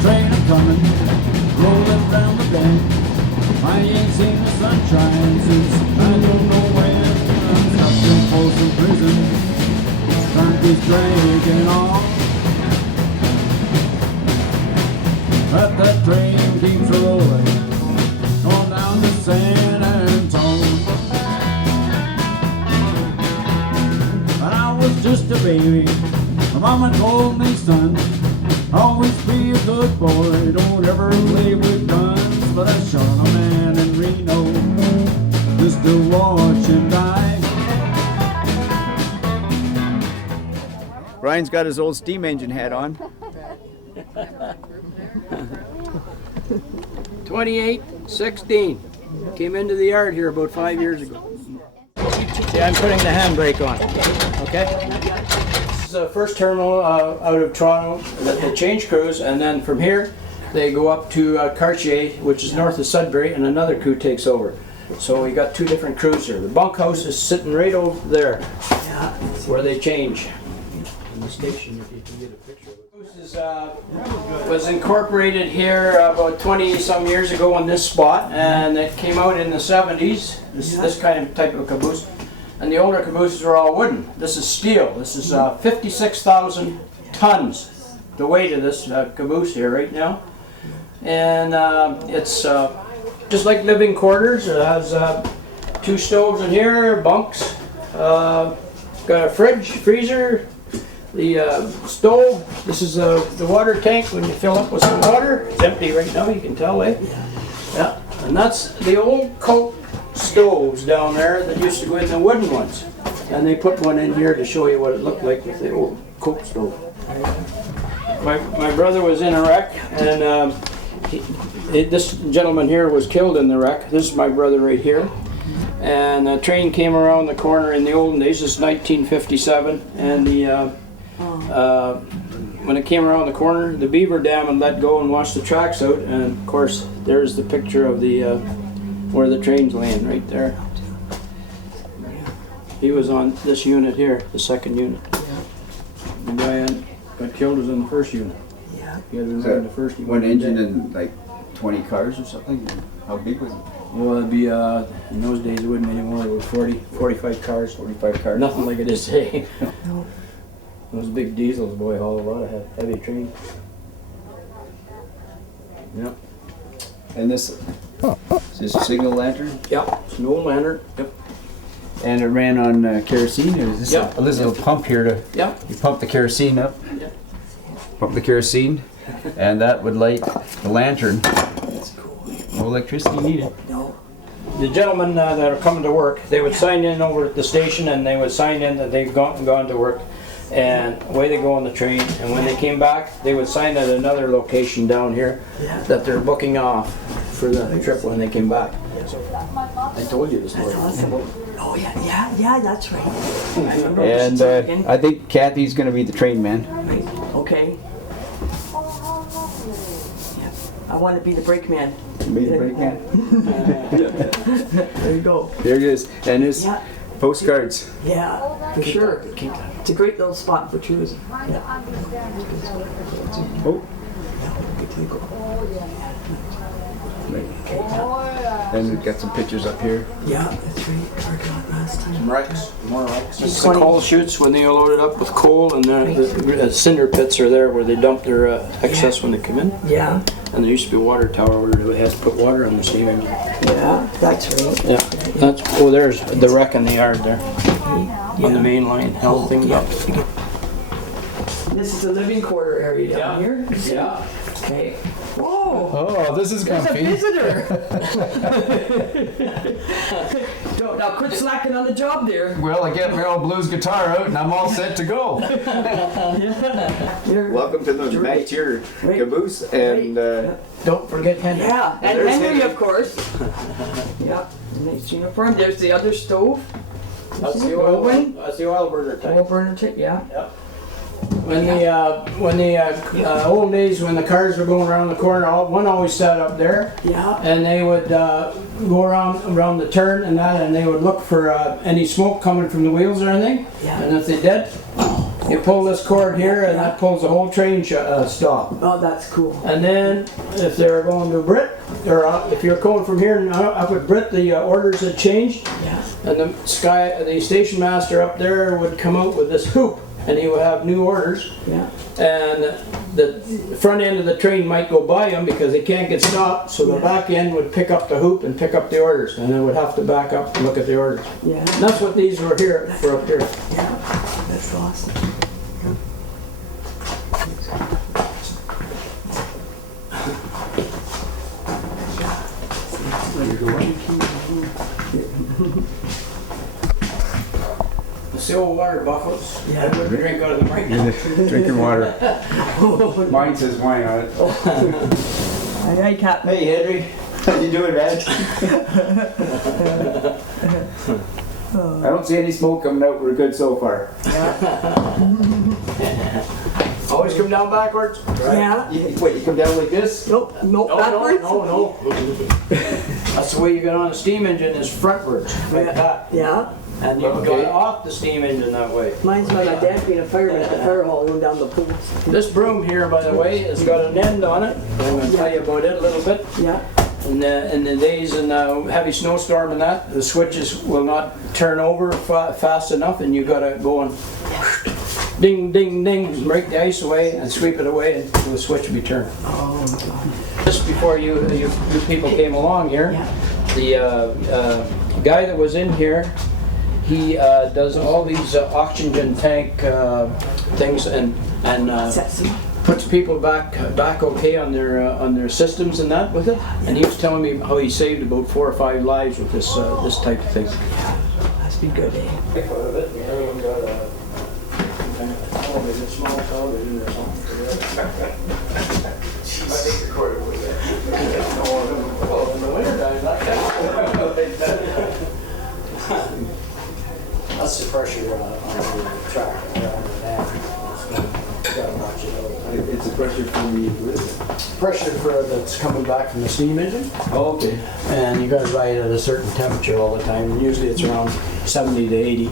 train a-comin', rolling round the bend. I ain't seen the sunshine since I don't know when. I'm stuck in Folsom Prison, time keeps dragging on. But that train keeps rolling, on down to San Antone. When I was just a baby, my mama told me, son, always be a good boy, don't ever play with guns. But I shot a man in Reno just to watch him die. Brian's got his old steam engine hat on. 2816. Came into the yard here about 5 years ago. See, I'm putting the handbrake on. Okay? This is the first terminal out of Toronto that they change crews, and then from here they go up to Cartier, which is north of Sudbury, and another crew takes over. So we got two different crews here. The bunkhouse is sitting right over there, where they change. In the station, if you can get a picture of it. This was incorporated here about 20-some years ago on this spot, and it came out in the 70s, this kind of type of caboose. And the older cabooses were all wooden. This is steel. This is 56,000 tons, the weight of this caboose here right now. And it's just like living quarters. It has two stoves in here, bunks, got a fridge, freezer, the stove. This is the water tank when you fill up with some water. It's empty right now, you can tell, eh? Yeah. And that's the old Coke stoves down there that used to go in the wooden ones. And they put one in here to show you what it looked like with the old Coke stove. My brother was in a wreck, and this gentleman here was killed in the wreck. This is my brother right here. And the train came around the corner in the olden days. This is 1957, and when it came around the corner, the beaver dam had let go and washed the tracks out. And of course, there's the picture of the where the train's laying right there. He was on this unit here, the second unit. The guy got killed was in the first unit. He had been in the first unit. One engine and like 20 cars or something? How big was it? Well, it'd be, in those days it wouldn't be anymore. It was 45 cars. 45 cars. Nothing like it is today. No. Those big diesels, boy, haul a lot of heavy train. Yep. And this is a signal lantern? Yep, it's an old lantern. Yep. And it ran on kerosene? Or is this a little pump here to you pump the kerosene up? Yep. Pump the kerosene, and that would light the lantern. That's cool. No electricity needed. No. The gentlemen that are coming to work, they would sign in over at the station, and they would sign in that they've gone to work, and away they go on the train. And when they came back, they would sign at another location down here that they're booking off for the trip when they came back. I told you this morning. That's awesome. Oh yeah, that's right. And I think Kathy's going to be the train man. Right. Okay. Yeah. I want to be the brakeman. Be the brakeman. There you go. There it is. And his postcards. Yeah, for sure. It's a great little spot for tourism. Yeah. Oh. And we've got some pictures up here. Yeah, that's right. Last time. Some wrecks, more wrecks. This is the coal chutes when they are loaded up with coal, and the cinder pits are there where they dump their excess when they come in. Yeah. And there used to be a water tower where they had to put water on the steam engine. Yeah, that's right. Yeah, there's the wreck in the yard there on the main line, held things up. This is the living quarter area down here. Yeah. Okay. Whoa! Oh, this is comfy. There's a visitor. Now quit slacking on the job there. Well, I get my old blues guitar out and I'm all set to go. Welcome to the MacTier Caboose, and don't forget Henry. Yeah, and Henry, of course. Yeah, nice uniform. There's the other stove. That's the oil one. That's the oil burner type. Oil burner type, yeah. Yep. When the old days, when the cars were going around the corner, one always sat up there. Yeah. And they would go around the turn and they would look for any smoke coming from the wheels or anything. Yeah. And if they did, You pull this cord here, and that pulls the whole train stop. Oh, that's cool. And then, if they're going to Brit, or if you're going from here and up at Brit, the orders had changed. Yeah. And the station master up there would come out with this hoop, and he would have new orders. Yeah. And the front end of the train might go by him because they can't get stopped, so the back end would pick up the hoop and pick up the orders, and they would have to back up and look at the orders. Yeah. And that's what these were here for up here. Yeah. That's awesome. The old water buffaloes. Yeah. I wouldn't drink out of them right now. Drinking water. Mine says wine on it. Hey, Captain. Hey, Henry. How you doing, man? I don't see any smoke coming out. We're good so far. Always come down backwards. Right? Yeah. Wait, you come down like this? Nope. Nope. Backwards. No. That's the way you get on a steam engine is frontwards, like that. Yeah. And you can go off the steam engine that way. Mine's like my dad being a fireman at the fire hall going down the pools. This broom here, by the way, has got an end on it. I'm going to tell you about it a little bit. Yeah. In the days in heavy snowstorm and that, the switches will not turn over fast enough, and you got to go and ding, ding, ding, break the ice away and sweep it away, and the switch will be turned. Oh, God. Just before you people came along here, the guy that was in here, he does all these oxygen tank things and puts people back okay on their systems and that with it. And he was telling me how he saved about 4 or 5 lives with this this type of thing. That's been good, eh? Everyone got a small television or something. I think recorded with it. Well, in the wintertime, that that's the pressure on the track. It's a pressure from the Pressure that's coming back from the steam engine. Oh, okay. And you got to ride at a certain temperature all the time. Usually it's around 70 to 80.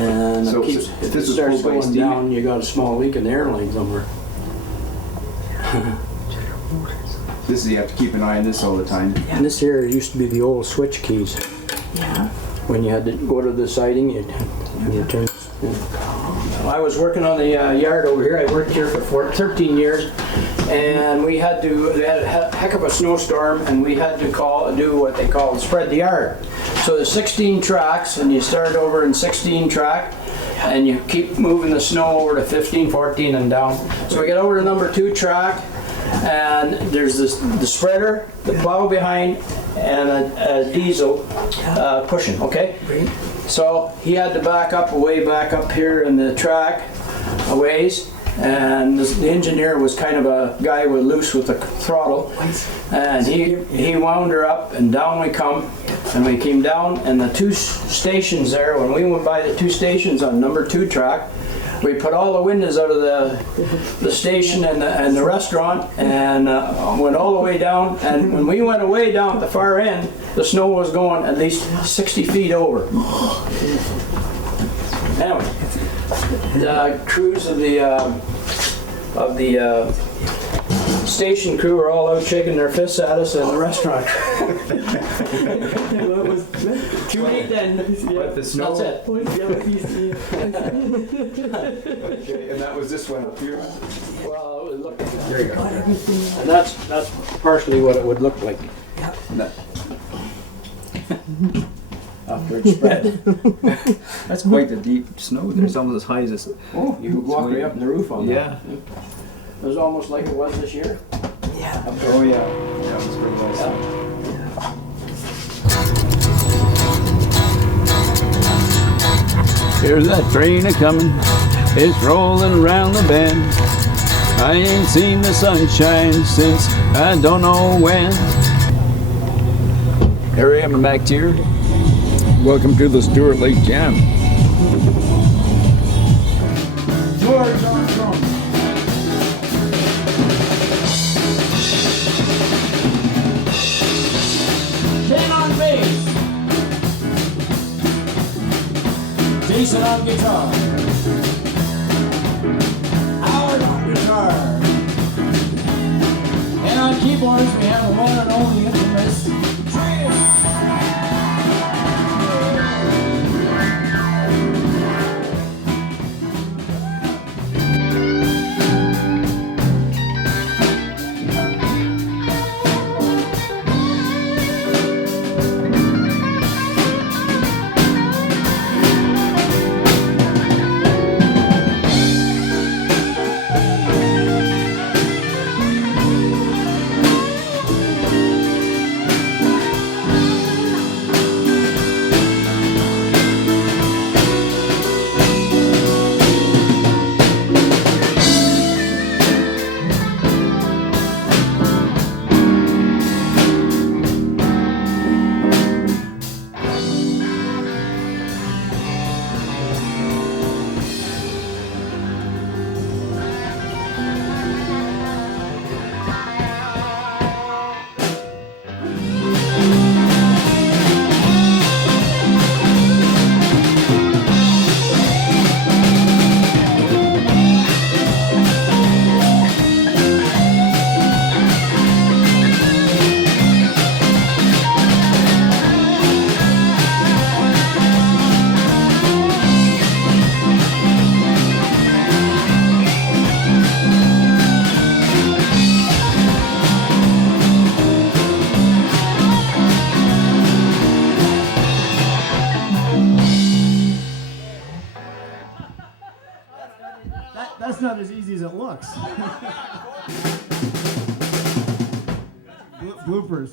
And So it keeps, if if it this was starts pulled by going steam- down, you got a small leak in the airline somewhere. This is, you have to keep an eye on this all the time. And this here used to be the old switch keys. Yeah. When you had to go to the siding, you turn. I was working on the yard over here. I worked here for 13 years, and we had a heck of a snowstorm, and we had to do what they call spread the yard. So there's 16 tracks, and you start over in 16 track, and you keep moving the snow over to 15, 14, and down. So we get over to number 2 track, and there's the spreader, the plow behind, and a diesel pushing, okay? So he had to back up way back up here in the track a ways, and the engineer was kind of a guy with loose with the throttle, and he wound her up, and down we come, and we came down, and the 2 stations there, when we went by the 2 stations on number 2 track, we put all the windows out of the station and the restaurant, and went all the way down. And when we went away down at the far end, the snow was going at least 60 feet over. Anyway, the crews of the station crew were all out shaking their fists at us in the restaurant. Well, it was too late then. But the snow. That's it. Okay, and that was this one up here. Well, it looked, There you go. and that's partially what it would look like No. after it's spread. That's quite the deep snow. There's almost as high as this. Oh, you could walk right up in the roof on that. Yeah. It was almost like it was this year. Yeah. Up there. Oh yeah. Yeah, it was pretty nice. Here's that train a-comin', it's rolling around the bend. I ain't seen the sunshine since I don't know when. Here I am at MacTier. Welcome to the Stewart Lake Jam. George on drums. Ken on bass. Jason on guitar. That's not as easy as it looks. Bloopers.